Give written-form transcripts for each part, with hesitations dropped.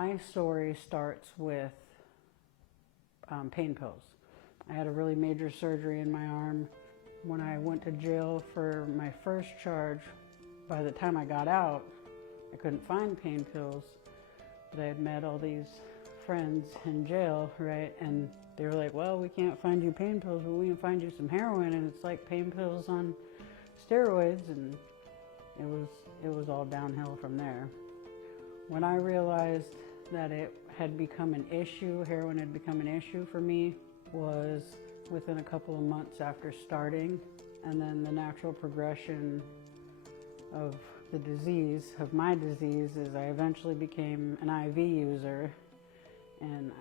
My story starts with pain pills. I had a really major surgery in my arm. When I went to jail for my first charge, by the time I got out, I couldn't find pain pills, but I had met all these friends in jail, right? And they were like, well, we can't find you pain pills, but we can find you some heroin, and it's like pain pills on steroids, and it was all downhill from there. When I realized that it had become an issue, heroin had become an issue for me, was within a couple of months after starting. And then the natural progression of the disease, of my disease, is I eventually became an IV user. And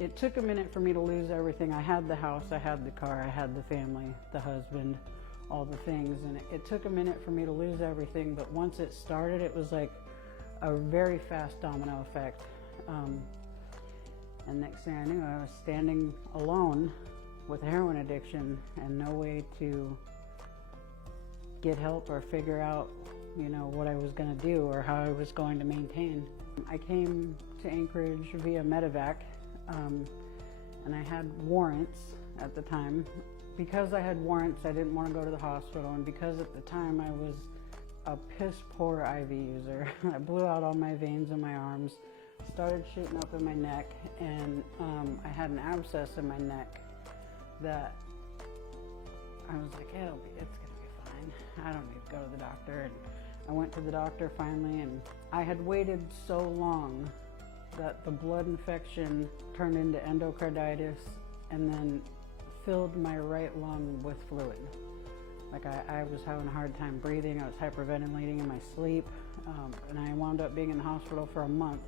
it took a minute for me to lose everything. I had the house, I had the car, I had the family, the husband, all the things. And it took a minute for me to lose everything, but once it started, it was like a very fast domino effect. And next thing I knew, I was standing alone with a heroin addiction and no way to get help or figure out, what I was going to do or how I was going to maintain. I came to Anchorage via medevac, and I had warrants at the time. Because I had warrants, I didn't want to go to the hospital, and because at the time I was a piss poor IV user, I blew out all my veins in my arms, started shooting up in my neck, and I had an abscess in my neck that I was like, it's gonna be fine. I don't need to go to the doctor. And I went to the doctor finally, and I had waited so long that the blood infection turned into endocarditis and then filled my right lung with fluid. Like I was having a hard time breathing. I was hyperventilating in my sleep, and I wound up being in the hospital for a month.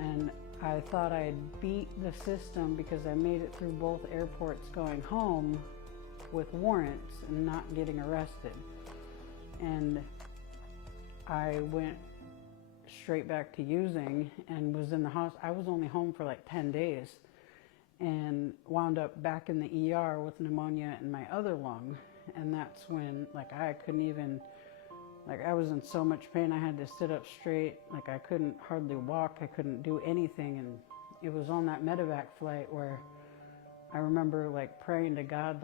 And I thought I had beat the system because I made it through both airports going home with warrants and not getting arrested. And I went straight back to using and was in the hospital. I was only home for like 10 days and wound up back in the ER with pneumonia in my other lung. And that's when I couldn't even, I was in so much pain. I had to sit up straight. I couldn't hardly walk. I couldn't do anything. And it was on that medevac flight where I remember praying to God,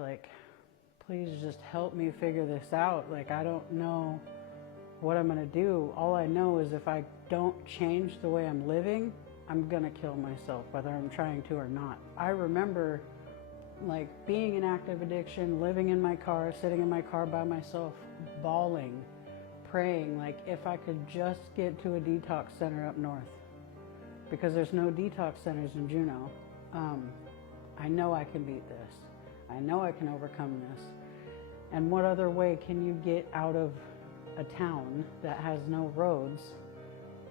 please just help me figure this out. I don't know what I'm gonna do. All I know is if I don't change the way I'm living, I'm gonna kill myself, whether I'm trying to or not. I remember being in active addiction, living in my car, sitting in my car by myself, bawling, praying, if I could just get to a detox center up north, because there's no detox centers in Juneau. I know I can beat this. I know I can overcome this. And what other way can you get out of a town that has no roads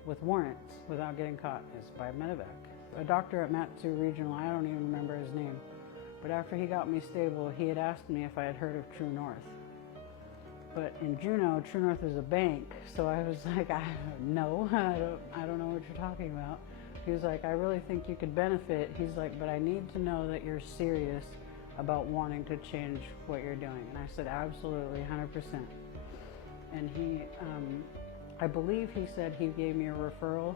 with warrants without getting caught? Is by medevac. A doctor at Matsu Regional, I don't even remember his name, but after he got me stable, he had asked me if I had heard of True North. But in Juneau, True North is a bank, so I was like, no, I don't know what you're talking about. He was like, I really think you could benefit. He's like, but I need to know that you're serious about wanting to change what you're doing. And I said, absolutely, 100%. And he, I believe he said he gave me a referral.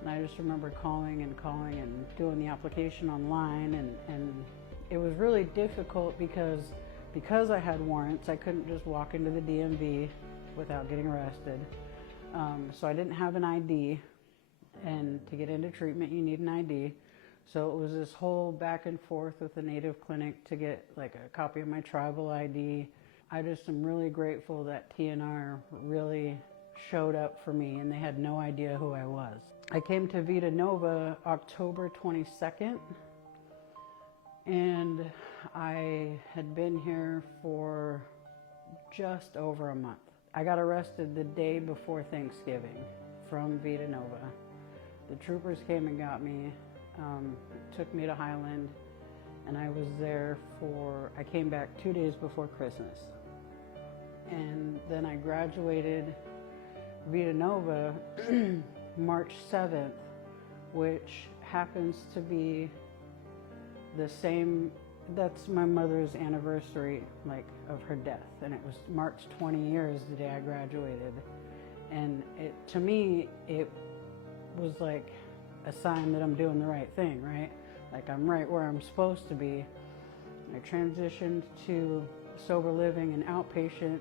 And I just remember calling and doing the application online. And it was really difficult because I had warrants. I couldn't just walk into the DMV without getting arrested. So I didn't have an ID. And to get into treatment, you need an ID. So it was this whole back and forth with the Native Clinic to get a copy of my tribal ID. I just am really grateful that TNR really showed up for me, and they had no idea who I was. I came to Vita Nova October 22nd, and I had been here for just over a month. I got arrested the day before Thanksgiving from Vita Nova. The troopers came and got me, took me to Highland, and I was there I came back 2 days before Christmas. And then I graduated Vita Nova March 7th, which happens to be the same, that's my mother's anniversary, of her death. And it was March 20 years the day I graduated. And to me, it was like a sign that I'm doing the right thing, right? Like I'm right where I'm supposed to be. I transitioned to sober living and outpatient,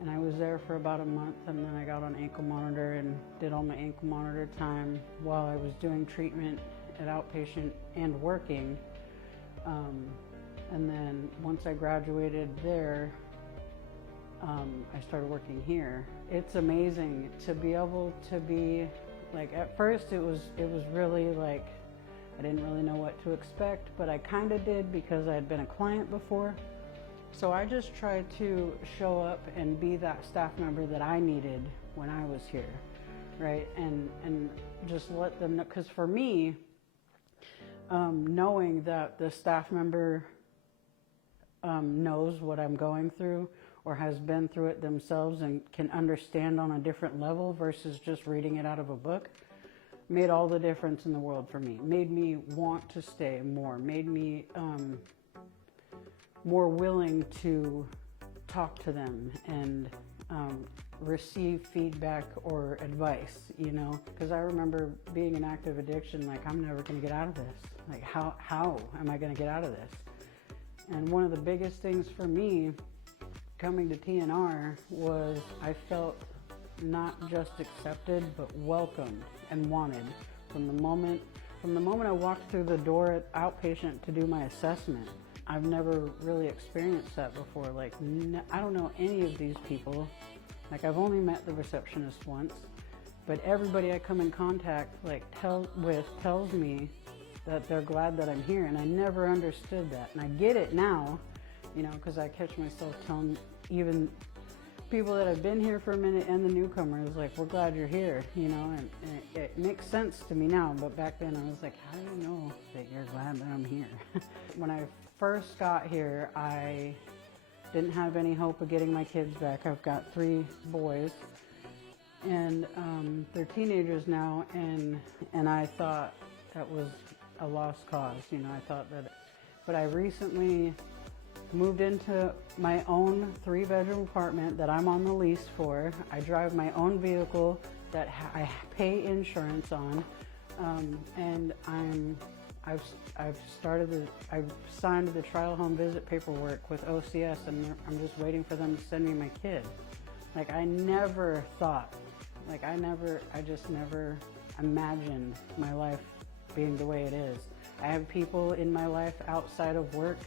and I was there for about a month, and then I got on ankle monitor and did all my ankle monitor time while I was doing treatment at outpatient and working. And then once I graduated there, I started working here. It's amazing to be able to be, like, at first it was really like, I didn't really know what to expect, but I kind of did because I had been a client before. So I just tried to show up and be that staff member that I needed when I was here, right? And just let them know, because for me, knowing that the staff member knows what I'm going through or has been through it themselves and can understand on a different level versus just reading it out of a book made all the difference in the world for me. Made me want to stay more, made me more willing to talk to them and receive feedback or advice, you know, because I remember being in active addiction, like, I'm never going to get out of this. Like, how am I going to get out of this? And one of the biggest things for me coming to TNR was I felt not just accepted, but welcomed and wanted from the moment I walked through the door at outpatient to do my assessment. I've never really experienced that before. Like, I don't know any of these people. Like, I've only met the receptionist once, but everybody I come in contact tells me that they're glad that I'm here, and I never understood that. And I get it now, you know, because I catch myself telling even people that have been here for a minute and the newcomers, like, we're glad you're here, you know, and it makes sense to me now, but back then I was like, how do you know that you're glad that I'm here? When I first got here, I didn't have any hope of getting my kids back. I've got 3 boys, and they're teenagers now, and I thought that was a lost cause, you know. I thought that, but I recently moved into my own 3-bedroom apartment that I'm on the lease for. I drive my own vehicle that I pay insurance on, and I've signed the trial home visit paperwork with OCS, and I'm just waiting for them to send me my kid. Like, I never thought, like, I just never imagined my life being the way it is. I have people in my life outside of work,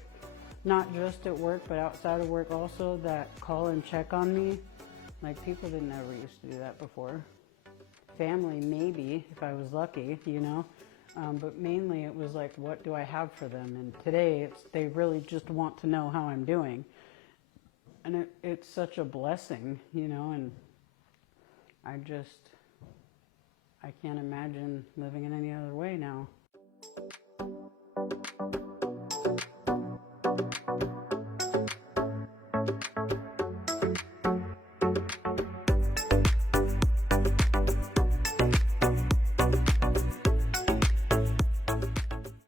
not just at work, but outside of work also, that call and check on me. Like, people didn't ever used to do that before. Family, maybe, if I was lucky, you know. But mainly it was like, what do I have for them? And today, they really just want to know how I'm doing. And it's such a blessing, you know, and I can't imagine living in any other way now.